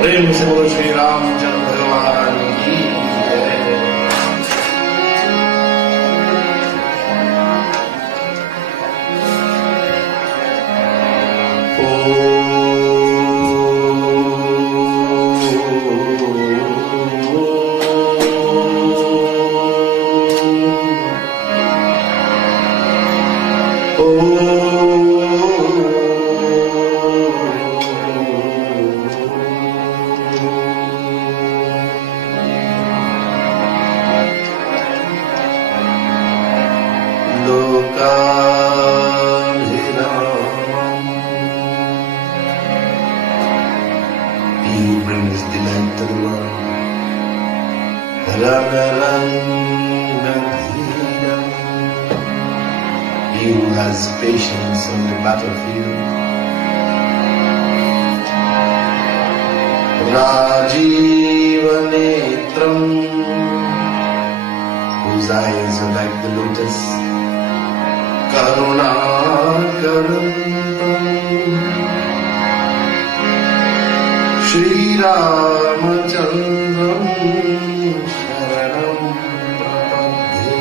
प्रेम से बोलो श्री रामचंद्र भगवान की जय। He who has patience on the battlefield, Rajiva Netram, whose eyes are like the lotus, Karuna Karantam, Shri Ramachandram Sharanam Prapadhe.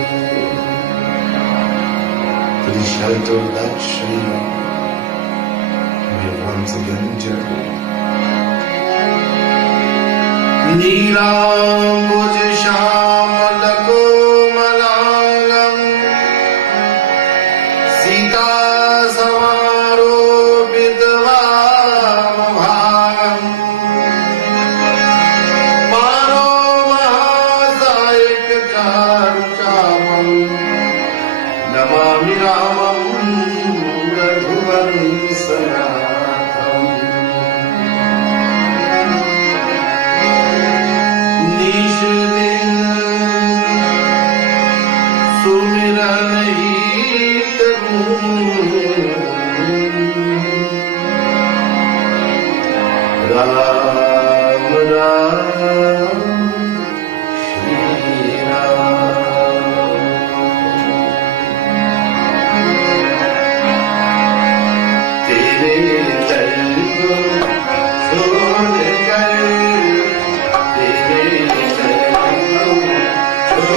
To the shelter of that Shri, we have once again journeyed. Neelambuj Shamalako Malalam Sita Samaro Vidvam Bhagam Mano Mahasayik Charuchapam Namami Ramam Raghuvan Sanatham. Ram Ram Shri Ram. Tere dal ko chhod kar, tere dal ko chhod kar.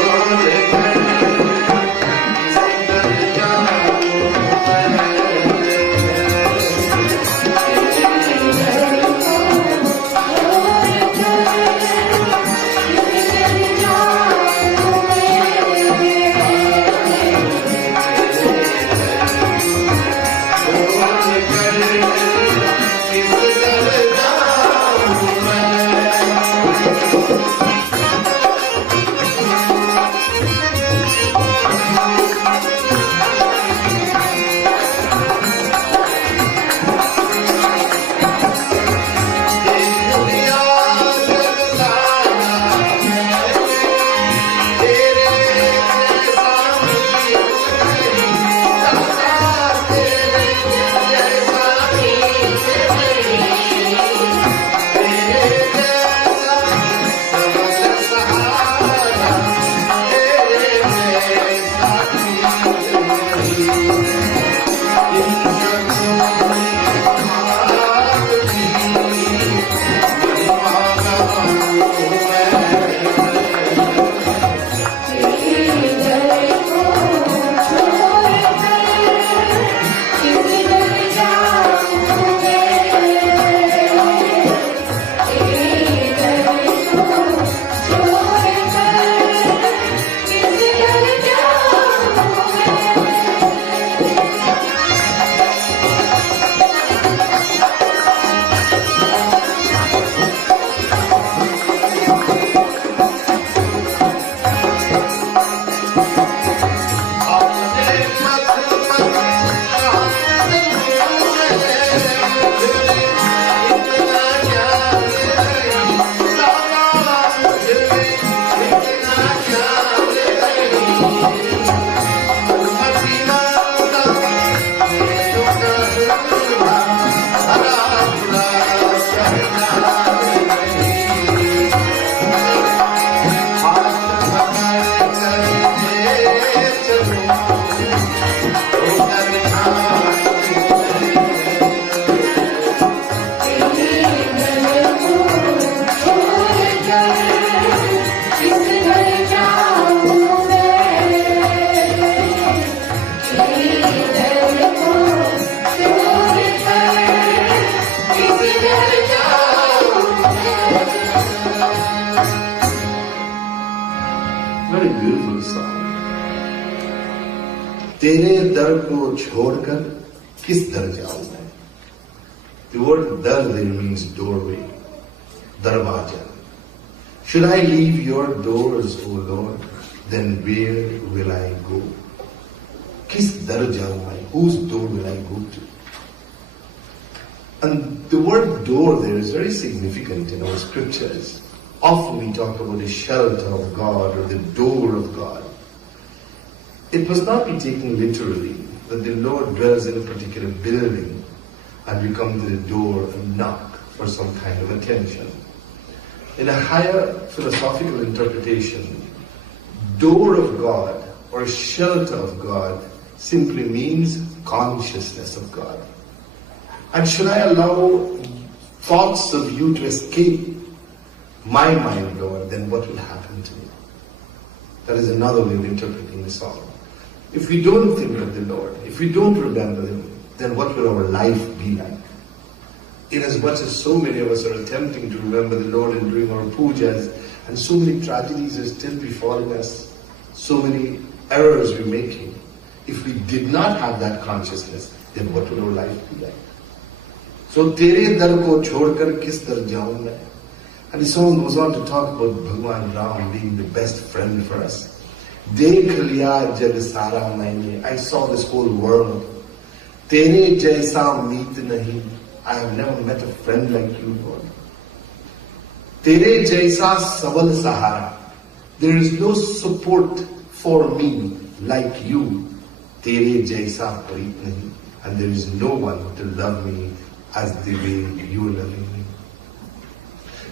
Very beautiful song. तेरे दर को छोड़कर किस दर जाऊं मैं? The word dar there means doorway, darwaja. Should I leave your doors, O Lord, then where will I go? Kis dar jaun mai? Whose door will I go to? And the word door there is very significant in our scriptures. Often we talk about the shelter of God or the door of God. It must not be taken literally that the Lord dwells in a particular building and we come to the door and knock for some kind of attention. In a higher philosophical interpretation, door of God or shelter of God simply means consciousness of God. And should I allow thoughts of you to escape my mind, Lord, then what will happen to me? That is another way of interpreting the song. If we don't think of the Lord, if we don't remember Him, then what will our life be like? Inasmuch as so many of us are attempting to remember the Lord and doing our pujas, and so many tragedies are still befalling us, so many errors we're making. If we did not have that consciousness, then what will our life be like? So, Tere dar ko chhodkar kis dar jaun main? And the song goes on to talk about Bhagwan Ram being the best friend for us. Dekh liya jag sara maine. I saw this whole world. Tere jaisa meet nahi. I have never met a friend like you, Lord. Tere jaisa sabal sahara. There is no support for me like you. Tere jaisa parit nahi. And there is no one to love me as the way you are loving me.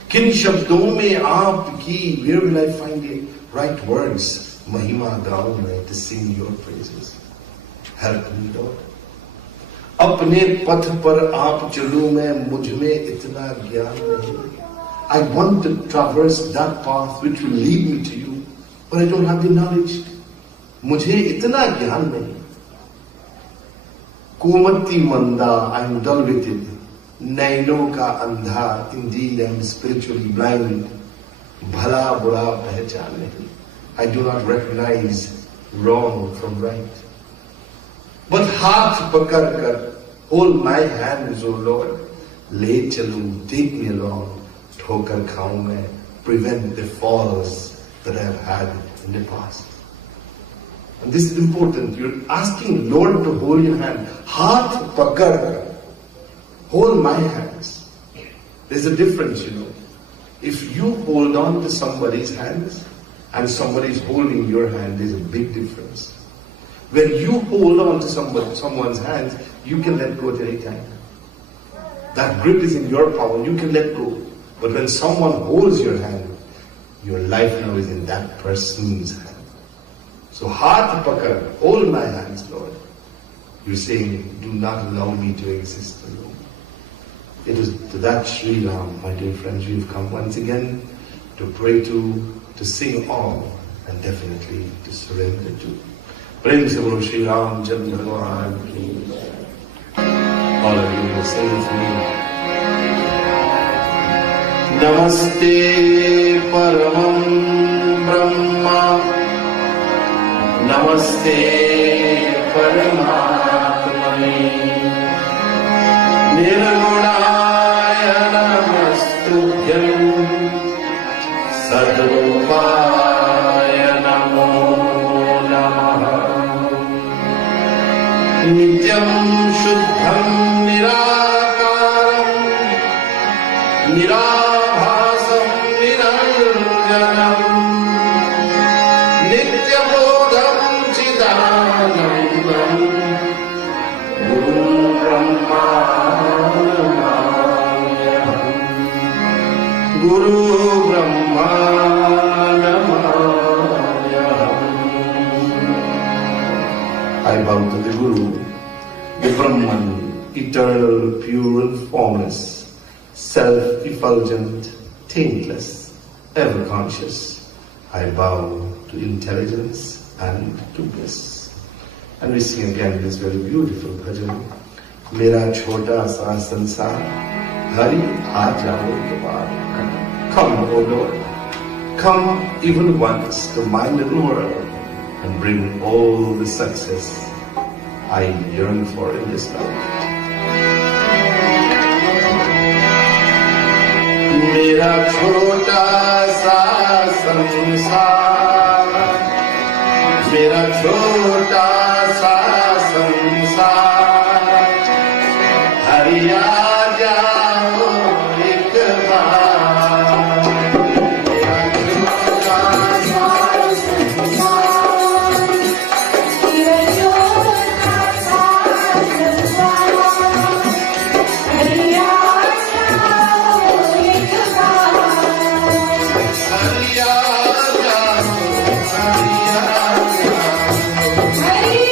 Kin shabdon mein aap ki, where will I find the right words? Mahima gaun mein to sing your praises. Help me, Lord. Apne path par aap chalu main, mujh mein itna gyan nahi. I want to traverse that path which will lead me to you, but I don't have the knowledge. Mujhe itna gyan nahi. Kumati manda, I am dull-witted. Naino ka andha, indeed I am spiritually blind. Bhala bura pehchan nahi. I do not recognize wrong from right. But haath pakar kar, hold my hands, O Lord. Le chalu, take me along. Thokar khaun main, prevent the falls that I have had in the past. And this is important. You're asking Lord to hold your hand. Haath pakar kar. Hold my hands. There's a difference, you know. If you hold on to somebody's hands and somebody is holding your hand, there's a big difference. When you hold on to someone's hands, you can let go at any time. That grip is in your power, you can let go. But when someone holds your hand, your life now is in that person's hand. So, haath pakar, hold my hands, Lord. You're saying, do not allow me to exist alone. It is to that Shri Ram, my dear friends, we've come once again to pray to sing all, and definitely to surrender to. Prem se bolo Shri Ram Chandra Bhagwan ki. All of you will sing with me. Namaste Paramam Brahma. Namaste Paramatmane. Nirgunaya Namastubhyam Sadrupaya Namo Namaha. Nityam Shuddham Nirakaram Nirabhasam Niranjanam Nityabodham Chidanandam Guru Brahma Guru Brahma Namayaham. I bow to the Guru, the Brahman, eternal, pure and formless, self-effulgent, taintless, ever conscious. I bow to intelligence and to bliss. And we sing again this very beautiful bhajan. Mera chhota sa sansar Hari, aa jao Lord. Come, O Lord. Come even once to my little world and bring all the success I yearn for in this life. मेरा छोटा सा संसार, मेरा छोटा सा संसार, हरि आ जाओ एक बार। मेरा छोटा सा संसार, मेरा छोटा सा संसार, हरि आ Hey!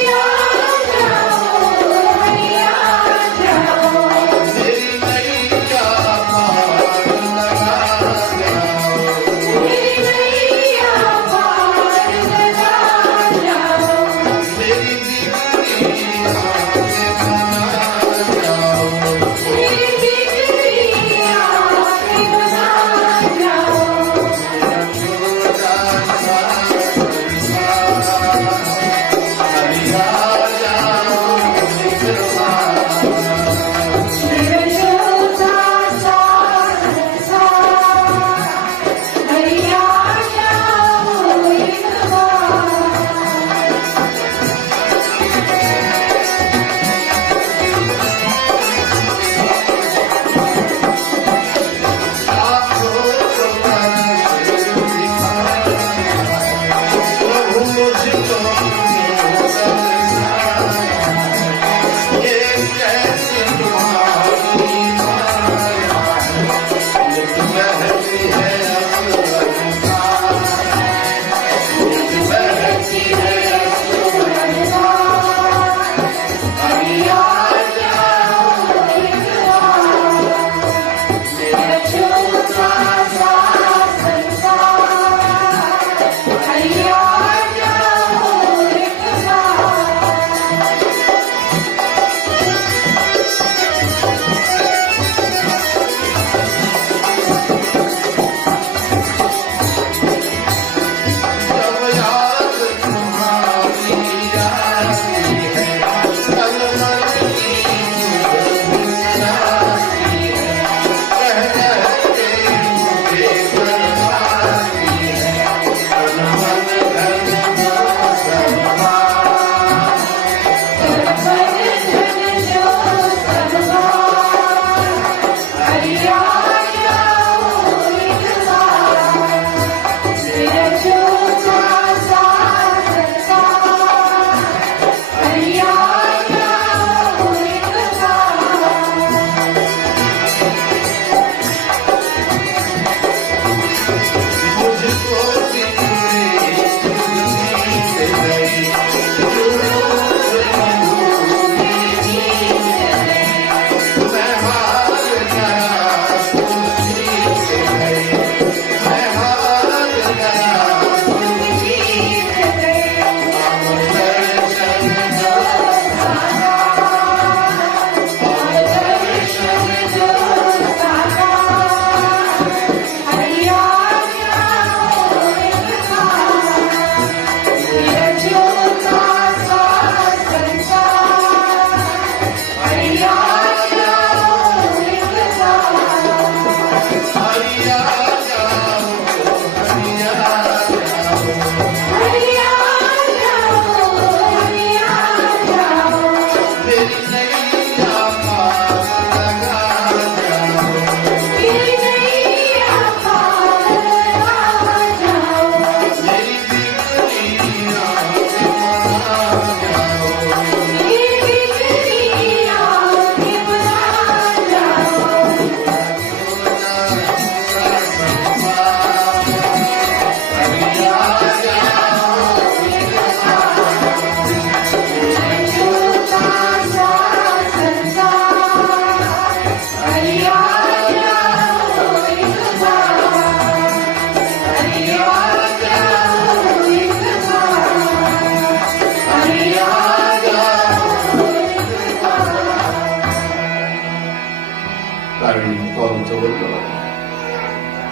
our Lord.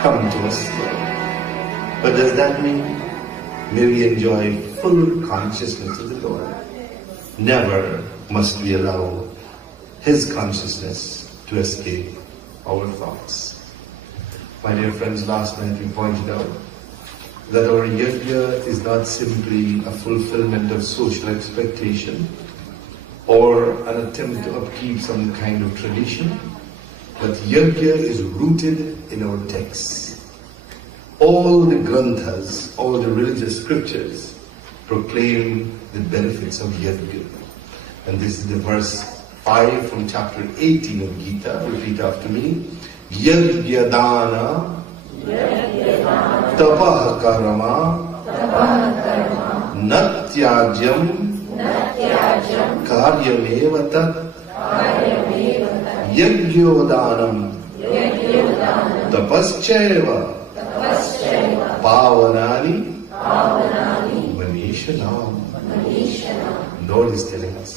Come to us, Lord. But does that mean may we enjoy full consciousness of the Lord? Never must we allow His consciousness to escape our thoughts. My dear friends, last night we pointed out that our yajna is not simply a fulfillment of social expectation or an attempt to upkeep some kind of tradition, but yajna is rooted in our texts. All the granthas, all the religious scriptures proclaim the benefits of yajna. And this is the verse 5 from chapter 18 of Gita. Repeat after me. Yajna dana tapah karma natyajam karyameva tat yajyodanam tapaschaiva pavanani manishanam. Lord is telling us,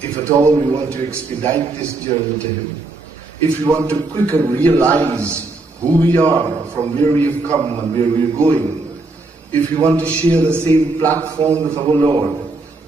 if at all we want to expedite this journey to Him, if we want to quicker realize who we are, from where we have come and where we are going, if we want to share the same platform with our Lord,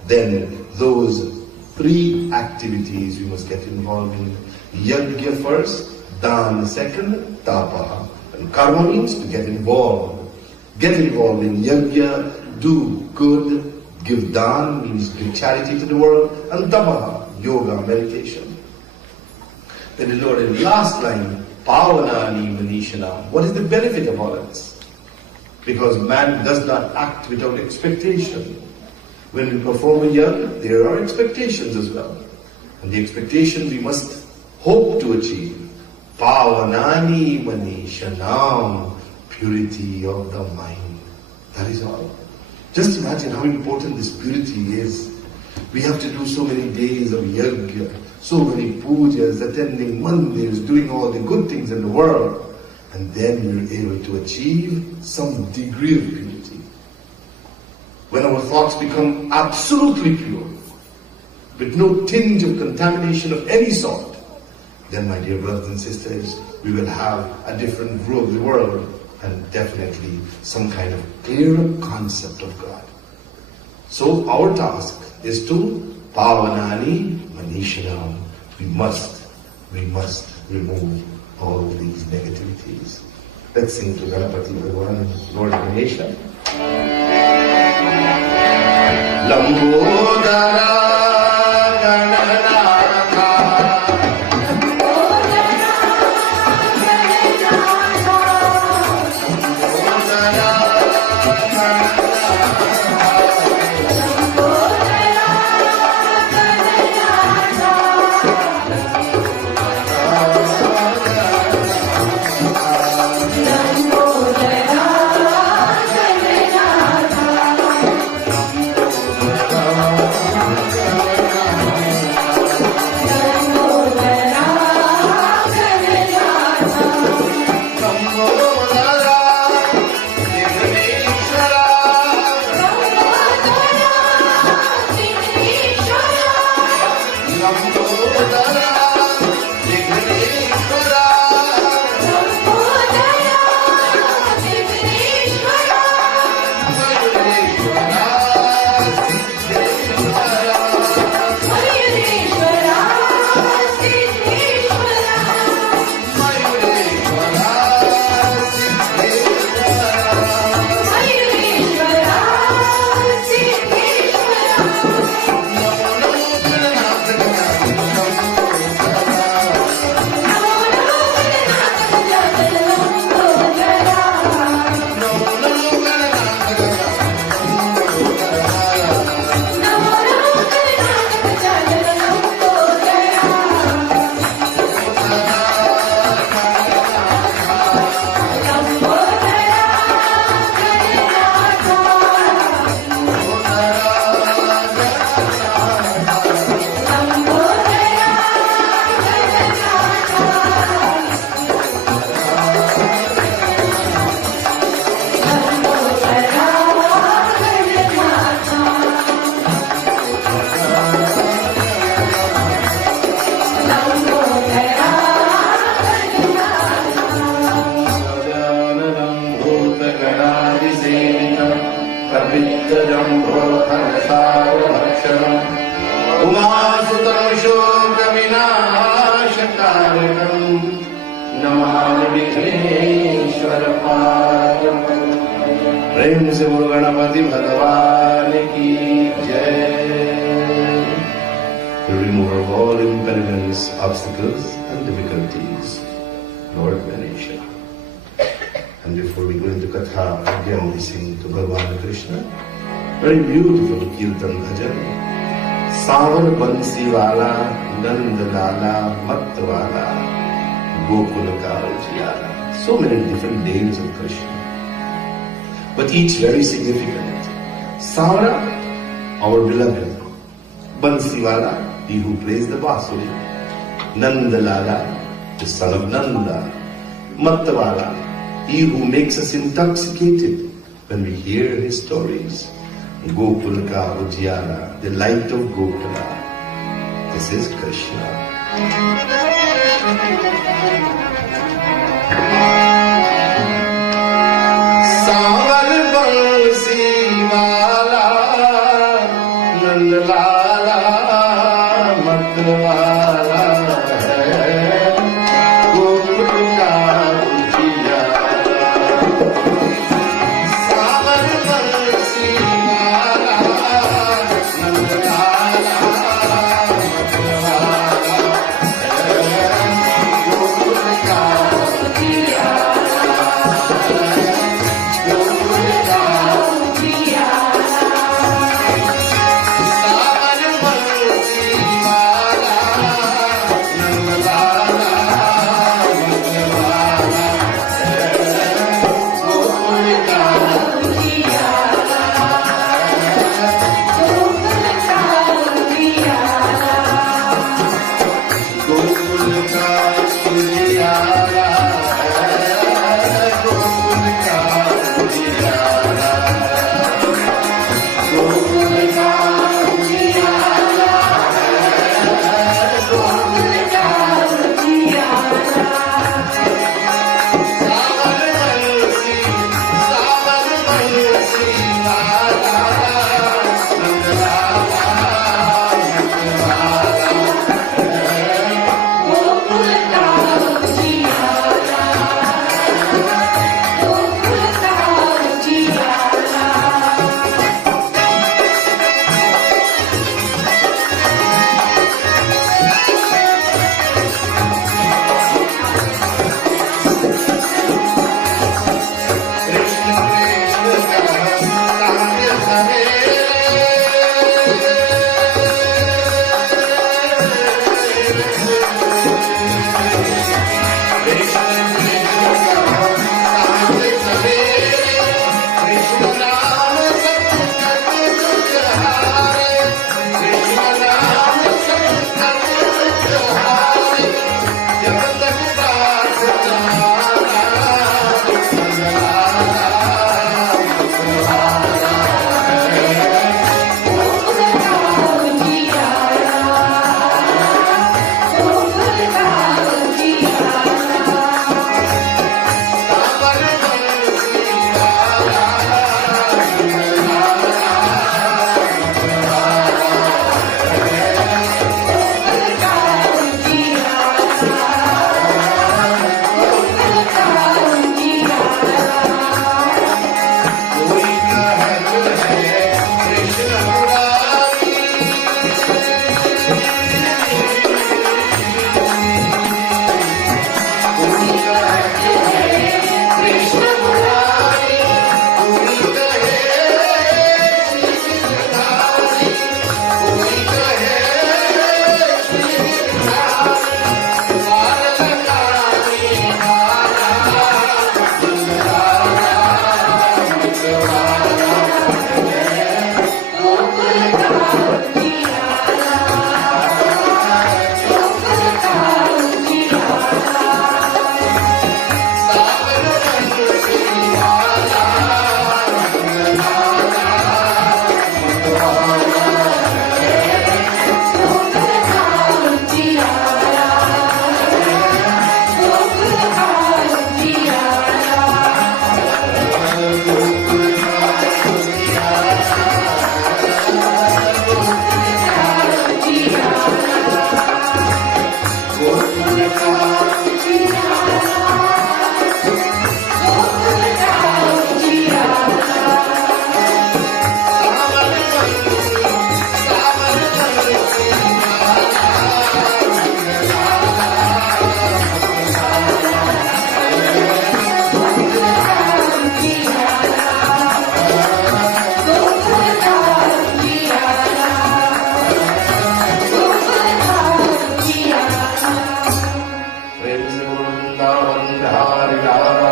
then those three activities we must get involved in. Yajna first, dana second, tapa. And karma means to get involved. Get involved in yajna, do good. Give dan means give charity to the world. And tapa, yoga, meditation. Then the Lord in the last line, pavanani manishanam. What is the benefit of all of this? Because man does not act without expectation. When we perform a yajna, there are expectations as well. And the expectations we must hope to achieve. Pavanani manishanam. Purity of the mind. That is all. Just imagine how important this purity is. We have to do so many days of yajna, so many pujas, attending mandirs, doing all the good things in the world. And then we're able to achieve some degree of purity. When our thoughts become absolutely pure, with no tinge of contamination of any sort, then my dear brothers and sisters, we will have a different view of the world and definitely some kind of clearer concept of God. So our task is to pavanani manishanam. We must remove all these negativities. Let's sing to Ganapati Bhagavan, Lord Ganesha. Lambodara जम्बोफलसारभक्षणम् उमासुतं शोकविनाशकारकम् Namami विघ्नेश्वरपादम्। प्रेम से बोलो गणपति भगवान की जय। The remover of all impediments, obstacles and difficulties, Lord Ganesha. And before we go into Katha, again we sing to Bhagavan Krishna. Very beautiful Kirtan Bhajan. Savar Bansi Wala, Nand Lala, Mat Wala, Gokul Ka Ujjala. So many different names of Krishna, but each very significant. Savara, our beloved. Bansiwala, he who plays the basuri. Nandalala, the son of Nanda. Mattawala, he who makes us intoxicated when we hear his stories. Gopulka Ujjala, the light of Gokula. This is Krishna. Savar Bansiwala, Nandalala, Matwala hai, Gokul ka Ujjala. Savar Bansiwala, Nandalala, Matwala hai, Gokul ka Ujjala.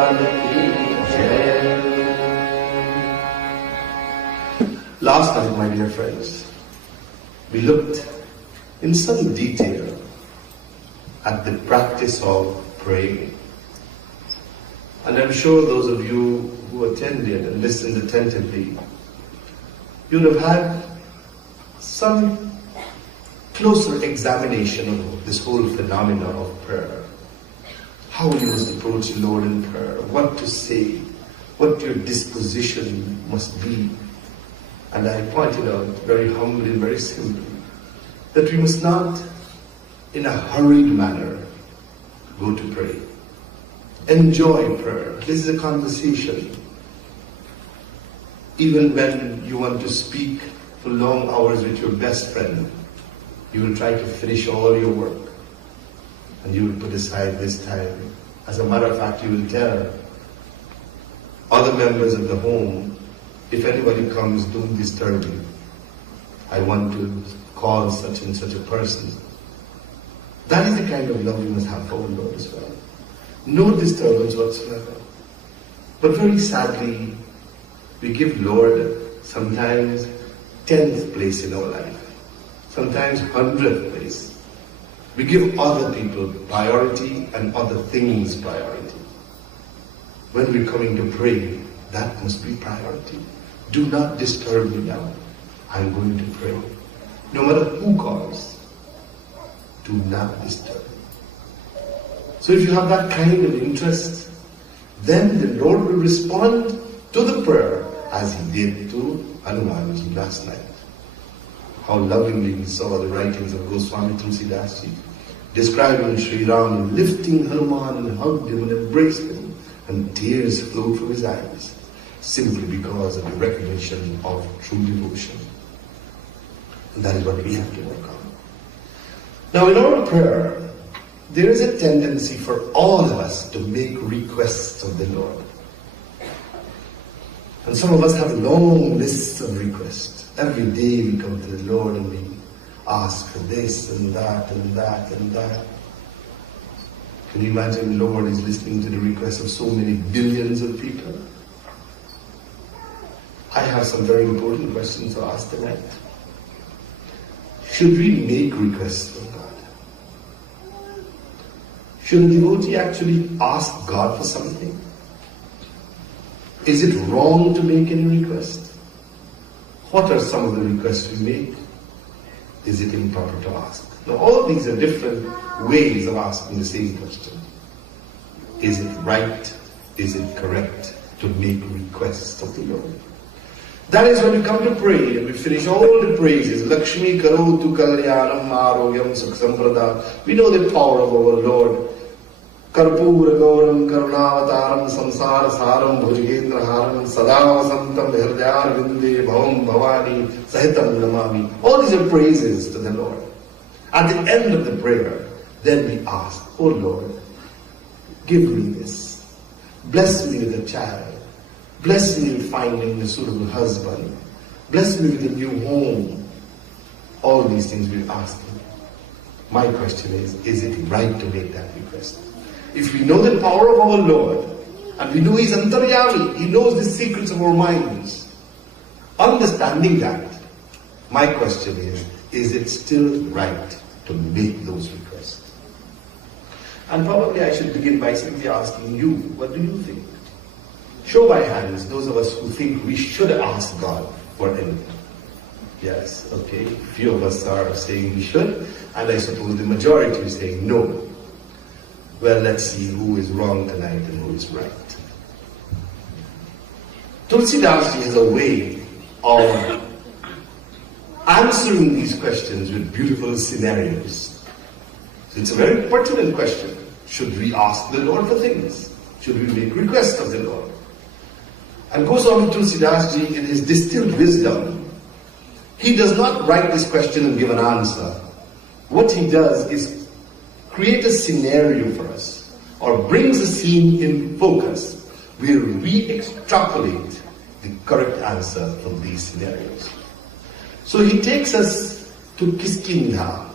Bhagwan ki Jai. Last night, my dear friends, we looked in some detail at the practice of praying. And I'm sure those of you who attended and listened attentively, you would have had some closer examination of this whole phenomena of prayer. How you must approach the Lord in prayer, what to say, what your disposition must be. And I pointed out very humbly and very simply that we must not, in a hurried manner, go to pray. Enjoy prayer. This is a conversation. Even when you want to speak for long hours with your best friend, you will try to finish all your work. And you will put aside this time. As a matter of fact, you will tell other members of the home, if anybody comes, don't disturb me. I want to call such and such a person. That is the kind of love we must have for our Lord as well. No disturbance whatsoever. But very sadly, we give Lord sometimes 10th place in our life, sometimes 100th place. We give other people priority and other things priority. When we're coming to pray, that must be priority. Do not disturb me now. I'm going to pray. No matter who calls, do not disturb me. So if you have that kind of interest, then the Lord will respond to the prayer as He did to Hanumanji last night. How lovingly we saw the writings of Goswami Tulsidasji describing Sri Ram lifting Hanuman and hugged him and embraced him, and tears flowed from his eyes, simply because of the recognition of true devotion. And that is what we have to work on. Now in our prayer, there is a tendency for all of us to make requests of the Lord. And some of us have long lists of requests. Every day we come to the Lord and we ask for this and that and that and that. Can you imagine the Lord is listening to the requests of so many billions of people? I have some very important questions to ask tonight. Should we make requests of God? Should a devotee actually ask God for something? Is it wrong to make any request? What are some of the requests we make? Is it improper to ask? Now all of these are different ways of asking the same question. Is it right? Is it correct to make requests of the Lord? That is when we come to pray and we finish all the praises. Lakshmi karotu kalyanam arogyam sukh samprada. We know the power of our Lord. Karpura gauram karunavataram samsara saram bhujagendra haram sadavasantam hirdayar vinde bhavam bhavani sahitam namami. All these are praises to the Lord. At the end of the prayer, then we ask, oh Lord, give me this. Bless me with a child. Bless me with finding a suitable husband. Bless me with a new home. All these things we ask Him. My question is it right to make that request? If we know the power of our Lord, and we know He's Antaryami, He knows the secrets of our minds, understanding that, my question is it still right to make those requests? And probably I should begin by simply asking you, what do you think? Show by hands those of us who think we should ask God for anything. Yes, okay, few of us are saying we should, and I suppose the majority is saying no. Well, let's see who is wrong tonight and who is right. Tulsidasji has a way of answering these questions with beautiful scenarios. So it's a very pertinent question. Should we ask the Lord for things? Should we make requests of the Lord? And Goswami Tulsidasji, in his distilled wisdom, he does not write this question and give an answer. What he does is create a scenario for us, or brings a scene in focus, where we extrapolate the correct answer from these scenarios. So he takes us to Kiskindha,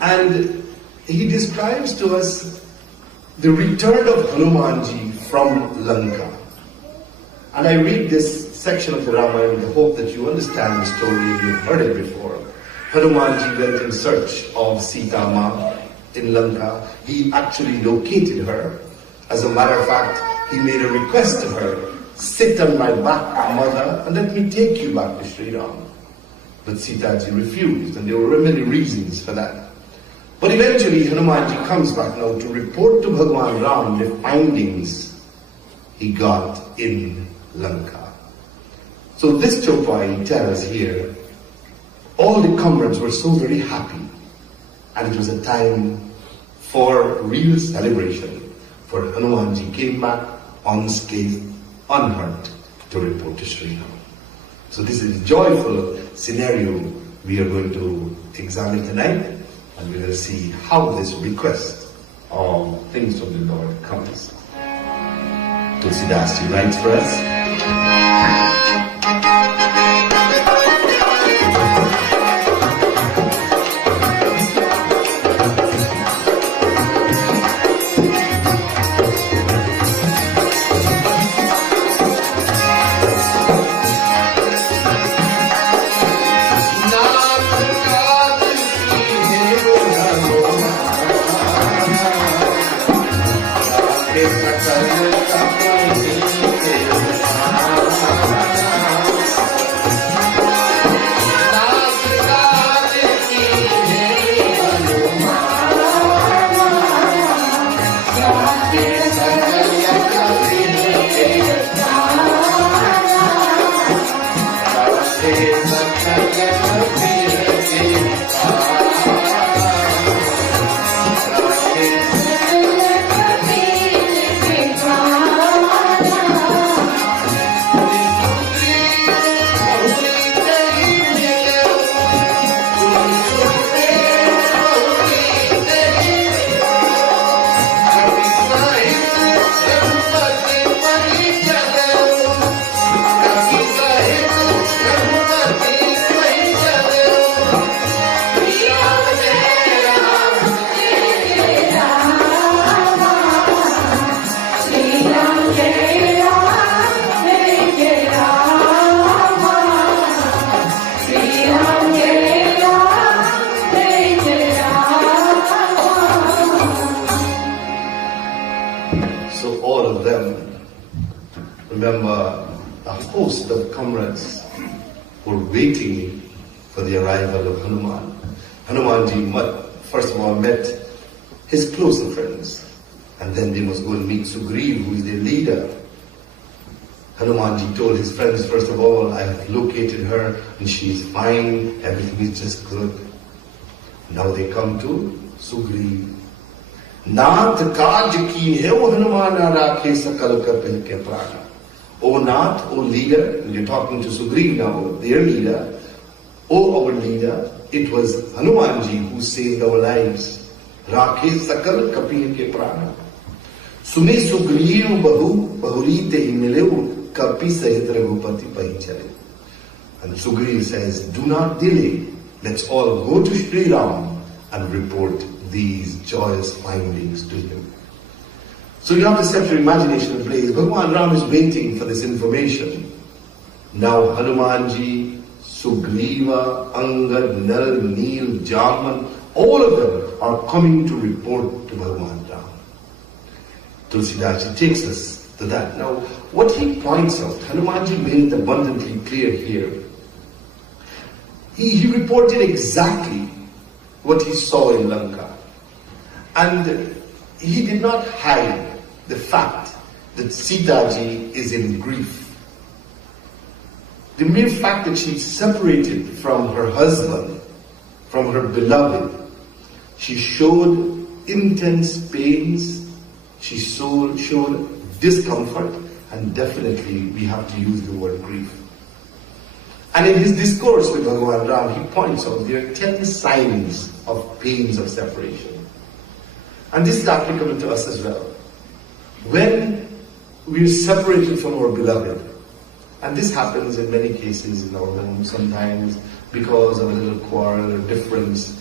and he describes to us the return of Hanumanji from Lanka. And I read this section of the Ramayan with the hope that you understand the story and you've heard it before. Hanumanji went in search of Sita Ma in Lanka. He actually located her. As a matter of fact, he made a request to her, sit on my back, mother, and let me take you back to Sri Ram. But Sita Ji refused, and there were many reasons for that. But eventually Hanumanji comes back now to report to Bhagwan Ram the findings he got in Lanka. So this Chopai tells here, all the comrades were so very happy, and it was a time for real celebration, for Hanumanji came back unscathed, unhurt, to report to Sri Ram. So this is a joyful scenario we are going to examine tonight, and we're going to see how this request of things from the Lord comes. Tulsidas writes for us. Remember, a host of comrades were waiting for the arrival of Hanuman. Hanumanji first of all met his closer friends, and then they must go and meet Sugriv, who is their leader. Hanumanji told his friends, first of all, I have located her and she is fine, everything is just good. Now they come to Sugriv. Nath kaj ki hai wo Hanumana rakhe sakal kapih ke prana. O Nath, O leader, and you're talking to Sugriv now, their leader, O our leader, it was Hanumanji who saved our lives. Rakhe sakal kapih ke prana. Sune Sugriv bahu bahuri te mileu kapi sahit raghupati pahi chale. And Sugriv says, do not delay. Let's all go to Sri Ram and report these joyous findings to him. So you have to set your imagination ablaze. Bhagwan Ram is waiting for this information. Now Hanumanji, Sugriva, Angad, Nal, Neel, Jaman, all of them are coming to report to Bhagwan Ram. Tulsidas takes us to that. Now, what he points out, Hanumanji made it abundantly clear here. He reported exactly what he saw in Lanka. And he did not hide the fact that Sita Ji is in grief. The mere fact that she's separated from her husband, from her beloved, she showed intense pains, she showed discomfort, and definitely we have to use the word grief. And in his discourse with Bhagwan Ram, he points out there are 10 signs of pains of separation. And this is applicable to us as well. When we are separated from our beloved, and this happens in many cases in our home sometimes because of a little quarrel or difference,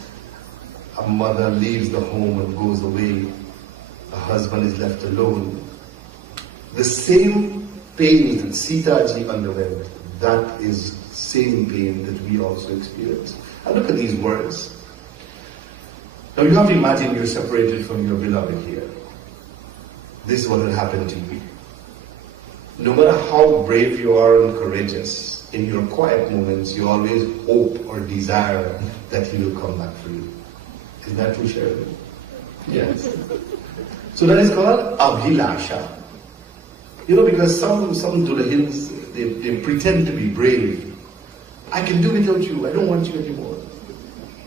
a mother leaves the home and goes away. a husband is left alone. The same pain that Sita ji underwent, that is same pain that we also experience. And look at these words. Now you have to imagine you're separated from your beloved here. This is what will happen to you. No matter how brave you are and courageous, in your quiet moments you always hope or desire that he will come back for you. Is that true, Sheridan? Yes. So that is called abhilasha. You know, because some Dulahins, they pretend to be brave. I can do without you, I don't want you anymore.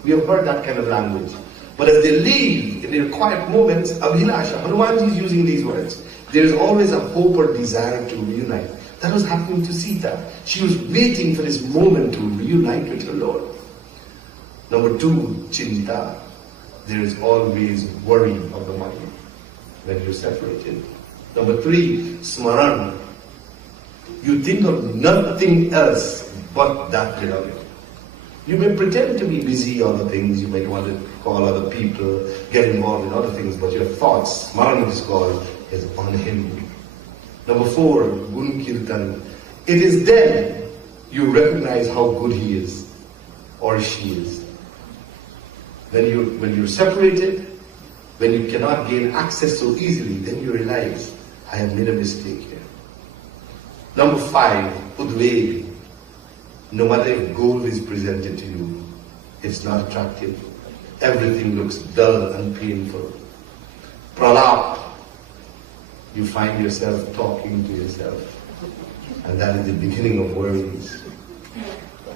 We have heard that kind of language. But as they leave in their quiet moments, abhilasha, Hanumanji is using these words. There is always a hope or desire to reunite. That was happening to Sita. She was waiting for this moment to reunite with her Lord. Number 2, chinta. There is always worry of the mind when you're separated. Number 3, smaran. You think of nothing else but that beloved. You may pretend to be busy on other things, you might want to call other people, get involved in other things, but your thoughts, smaran is called, is on him. Number 4, gun kirtan. It is then you recognize how good he is or she is. When you're separated, when you cannot gain access so easily, then you realize, I have made a mistake here. Number 5, udveg. No matter if gold is presented to you, it's not attractive. Everything looks dull and painful. Pralap. You find yourself talking to yourself. And that is the beginning of worries.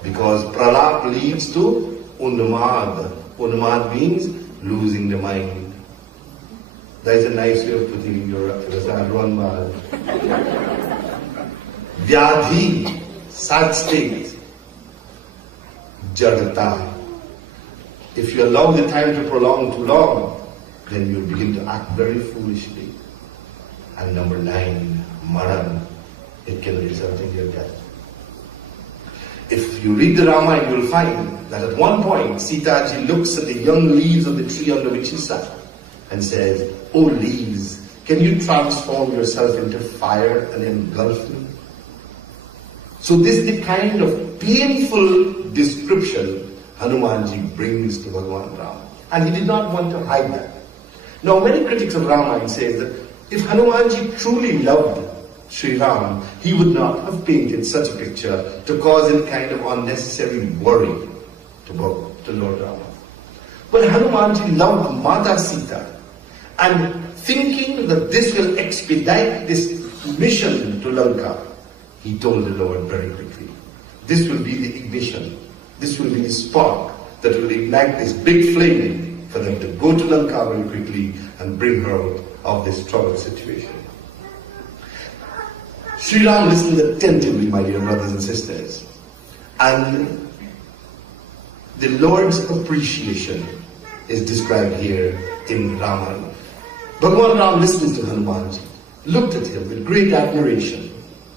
Because pralap leads to unmad. Unmad means losing the mind. That is a nice way of putting in your runmad. Vyadhi, sad state. Jadata. If you allow the time to prolong too long, then you begin to act very foolishly. And number 9, maran. It can result in your death. If you read the Ramayan, you will find that at one point, Sita ji looks at the young leaves of the tree under which he sat and says, "Oh leaves, can you transform yourself into fire and engulf me?" So this is the kind of painful description Hanumanji brings to Bhagavan Ram. And he did not want to hide that. Now many critics of Ramayan say that if Hanumanji truly loved Sri Ram, he would not have painted such a picture to cause any kind of unnecessary worry to Lord Rama. But Hanumanji loved Mata Sita, and thinking that this will expedite this mission to Lanka, he told the Lord very quickly, this will be the ignition, this will be the spark that will ignite this big flame for them to go to Lanka very quickly and bring her out of this troubled situation. Sri Ram listened attentively, my dear brothers and sisters, and the Lord's appreciation is described here in Ramayan. Bhagavan Ram listened to Hanumanji, looked at him with great admiration,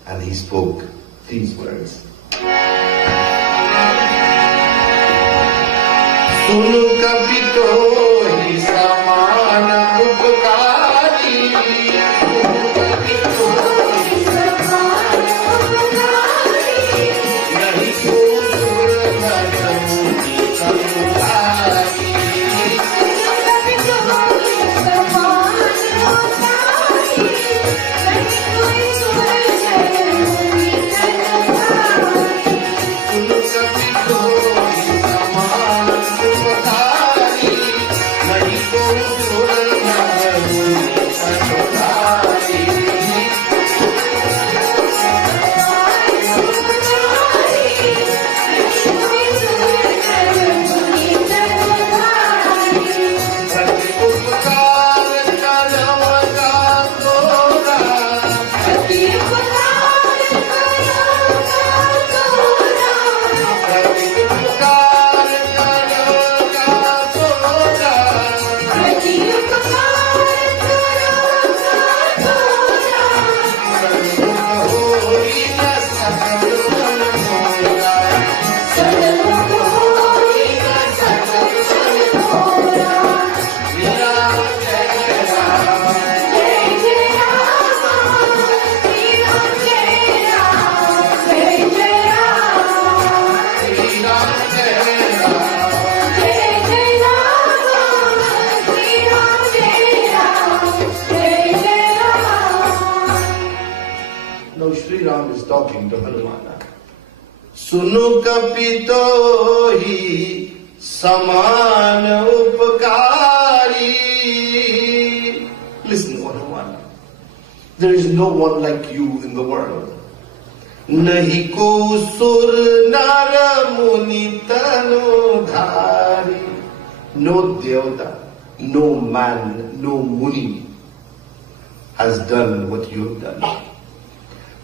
and he spoke these words. Sunu kapito hi samana upakari. Sri Ram is talking to Hanumana. Sunu kapito hi samana upakari. Listen, O Hanumana. There is no one like you in the world. Nahi ko sur nara muni tanu dhari. No devata, no man, no muni has done what you have done.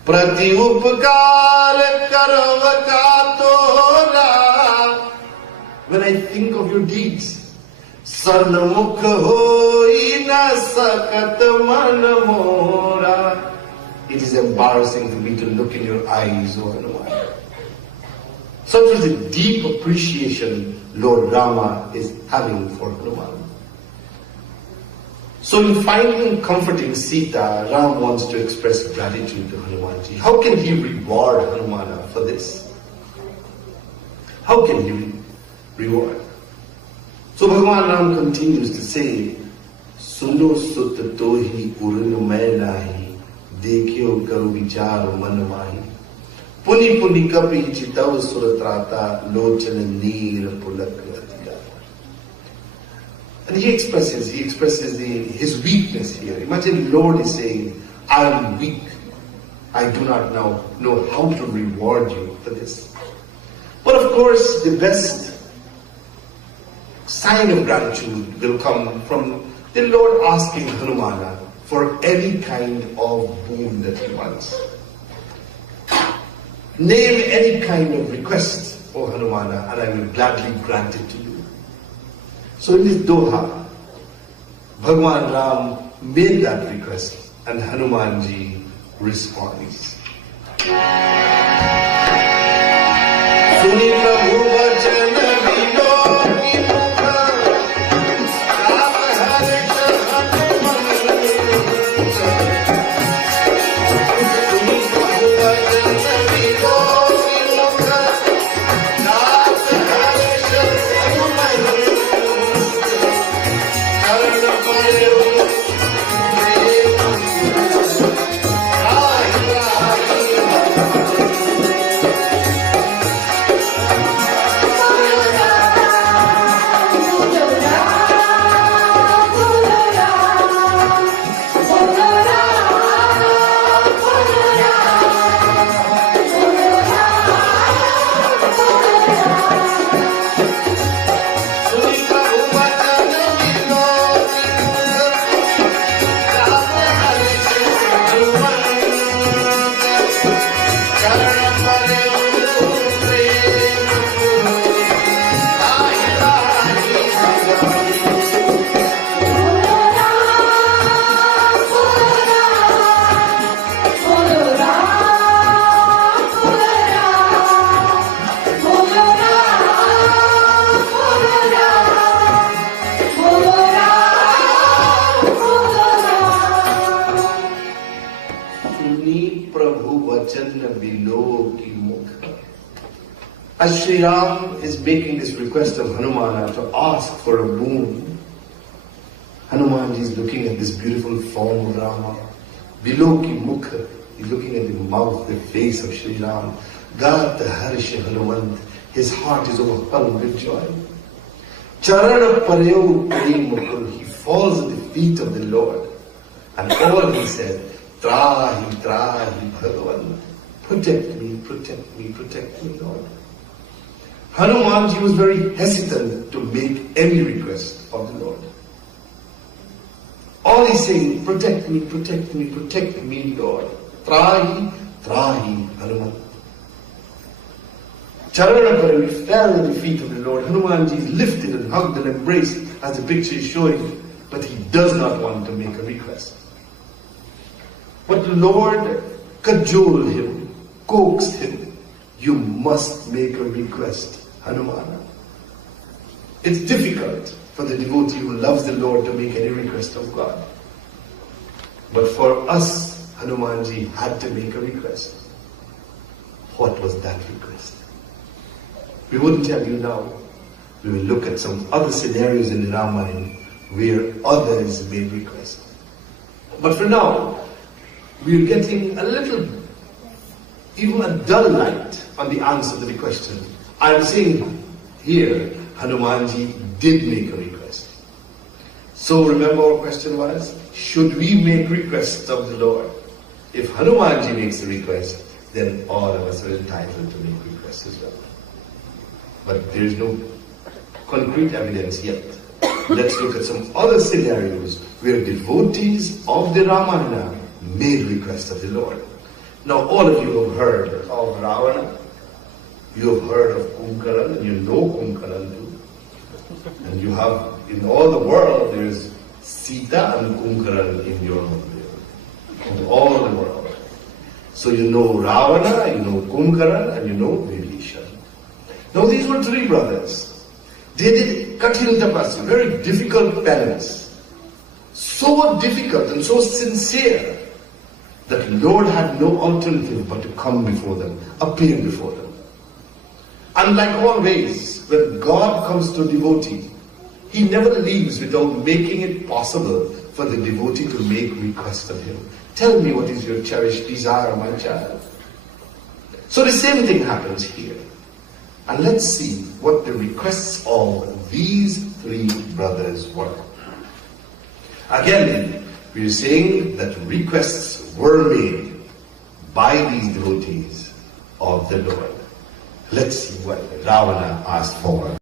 Prati upkar karvaka tora. When I think of your deeds, sarnamukh hoi na sakat man mora. It is embarrassing for me to look in your eyes, O Hanuman. Such was the deep appreciation Lord Rama is having for Hanuman. So in finding and comforting Sita, Ram wants to express gratitude to Hanumanji. How can he reward Hanumana for this? How can he reward? So Bhagavan Ram continues to say, Suno sut tohi urinu mai nahi, dekhiyo karu vichar man mahi. Puni puni kapi chitav suratrata, lochana neer pulak atigata. And he expresses his weakness here. Imagine Lord is saying, I am weak. I do not now know how to reward you for this. But of course, the best sign of gratitude will come from the Lord asking Hanumana for any kind of boon that he wants. Name any kind of request, O Hanumana, and I will gladly grant it to you. So in this Doha, Bhagavan Ram made that request and Hanumanji responds. Suni Prabhu vachan vinoki mukha, raat harish Hanuman. Suni Prabhu vachan vinoki mukha, raat harish Hanuman. As Sri Ram is making this request of Hanumana to ask for a boon, Hanumanji is looking at this beautiful form of Rama. Below ki mukha, he's looking at the mouth, the face of Sri Ram. Gat harish Hanumant, his heart is overwhelmed with joy. Charana pareu prem mukul, he falls at the feet of the Lord. And all he said, Trahi, Trahi, Bhagavan, protect me, protect me, protect me, Lord. Hanumanji was very hesitant to make any request of the Lord. All he's saying, protect me, protect me, protect me, Lord. Trahi, Trahi, Hanuman. Charanapara, he fell at the feet of the Lord. Hanumanji is lifted and hugged and embraced, as the picture is showing, but he does not want to make a request. But the Lord cajoled him, coaxed him. You must make a request, Hanumana. It's difficult for the devotee who loves the Lord to make any request of God. But for us, Hanumanji had to make a request. What was that request? We wouldn't tell you now. We will look at some other scenarios in the Ramayan where others made requests. But for now, we are getting a little even a dull light on the answer to the question. I'm saying here, Hanumanji did make a request. So remember our question was, should we make requests of the Lord? If Hanumanji makes a request, then all of us are entitled to make requests as well. But there is no concrete evidence yet. Let's look at some other scenarios where devotees of the Ramayana made requests of the Lord. Now all of you have heard of Ravana. You have heard of Kumkaran, and you know Kumkaran too. And you have, in all the world, there is Sita and Kumkaran in your in all the world. So you know Ravana, you know Kumkaran, and you know Vibhishan. Now these were three brothers. They did Kathin Tapasya, very difficult penance. So difficult and so sincere that Lord had no alternative but to come before them, appear before them. And like always, when God comes to a devotee, He never leaves without making it possible for the devotee to make request of Him. Tell me what is your cherished desire, my child. So the same thing happens here. And let's see what the requests of these three brothers were. Again, we are saying that requests were made by these devotees of the Lord. Let's see what Ravana asked for.